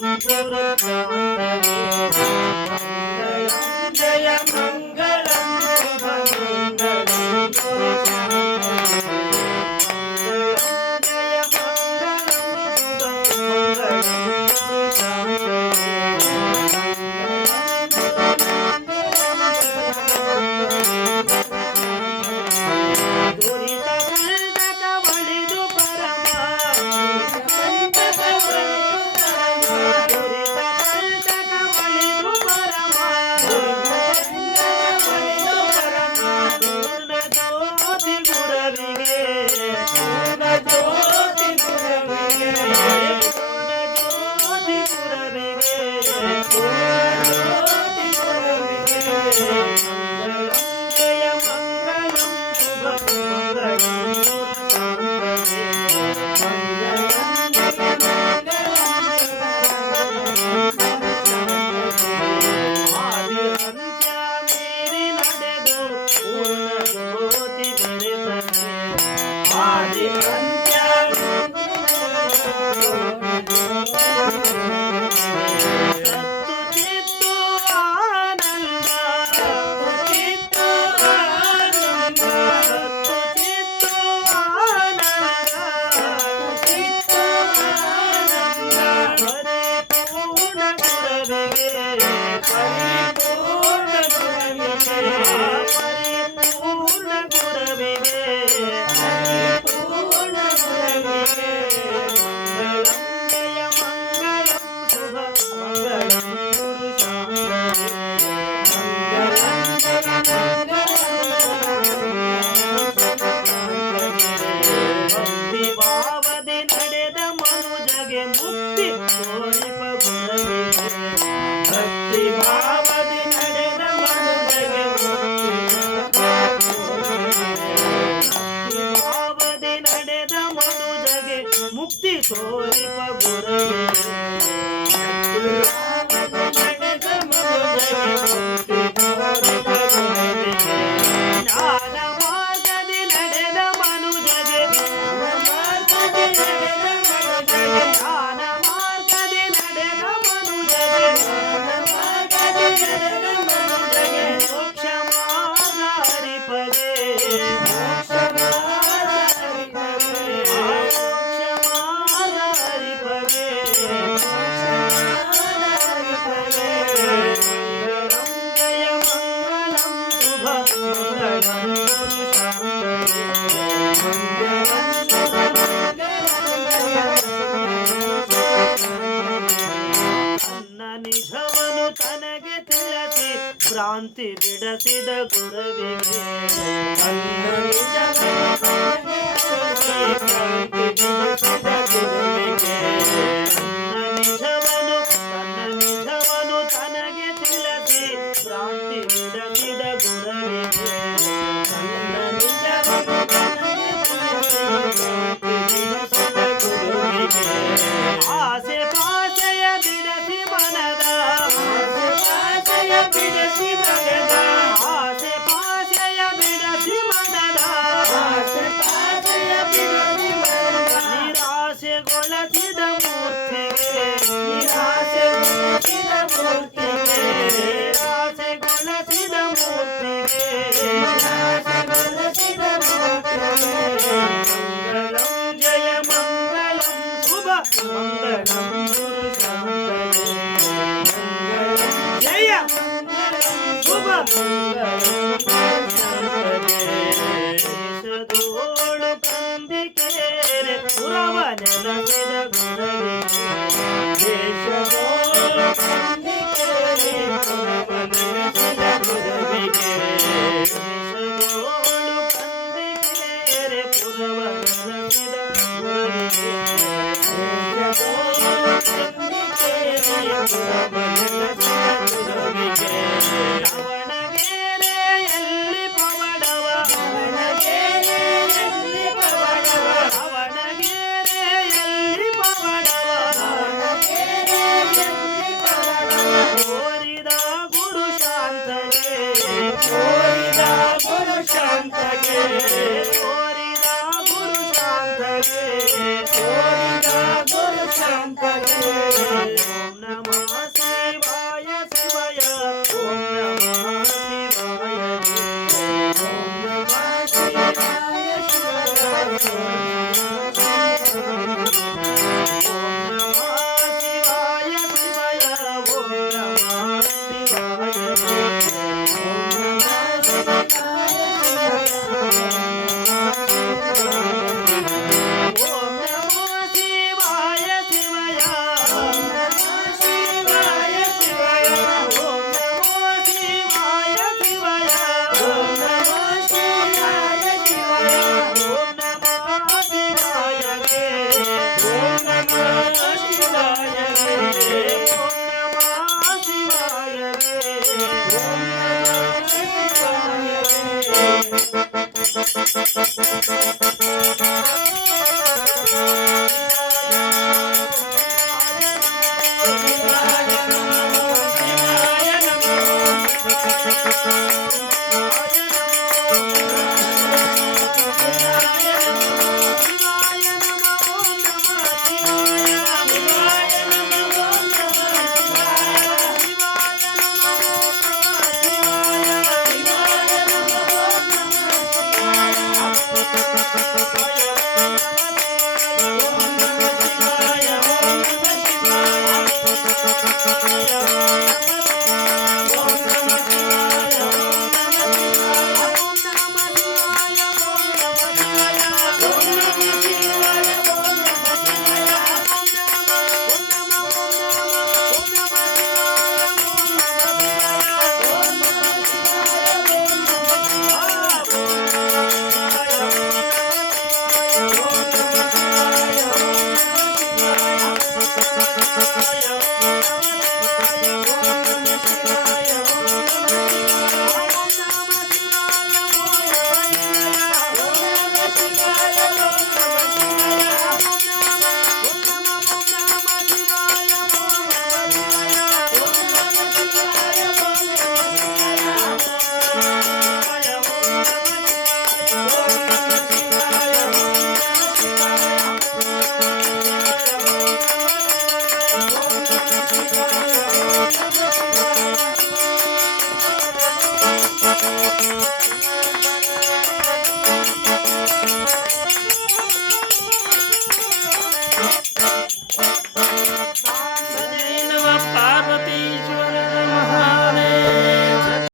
Thank you. Yeah. ನಿಜವನು ತನಗೆ ತಿಳಿಸಿ ಭ್ರಾಂತಿ ಬಿಡಸಿದ ಗುರುವಿಗೆ ನಿಜವನು ತನಗೆ ತಿಳಿಸಿ ಭ್ರಾಂತಿ ಬಿಡಸಿದ ಗುರುವಿಗೆ না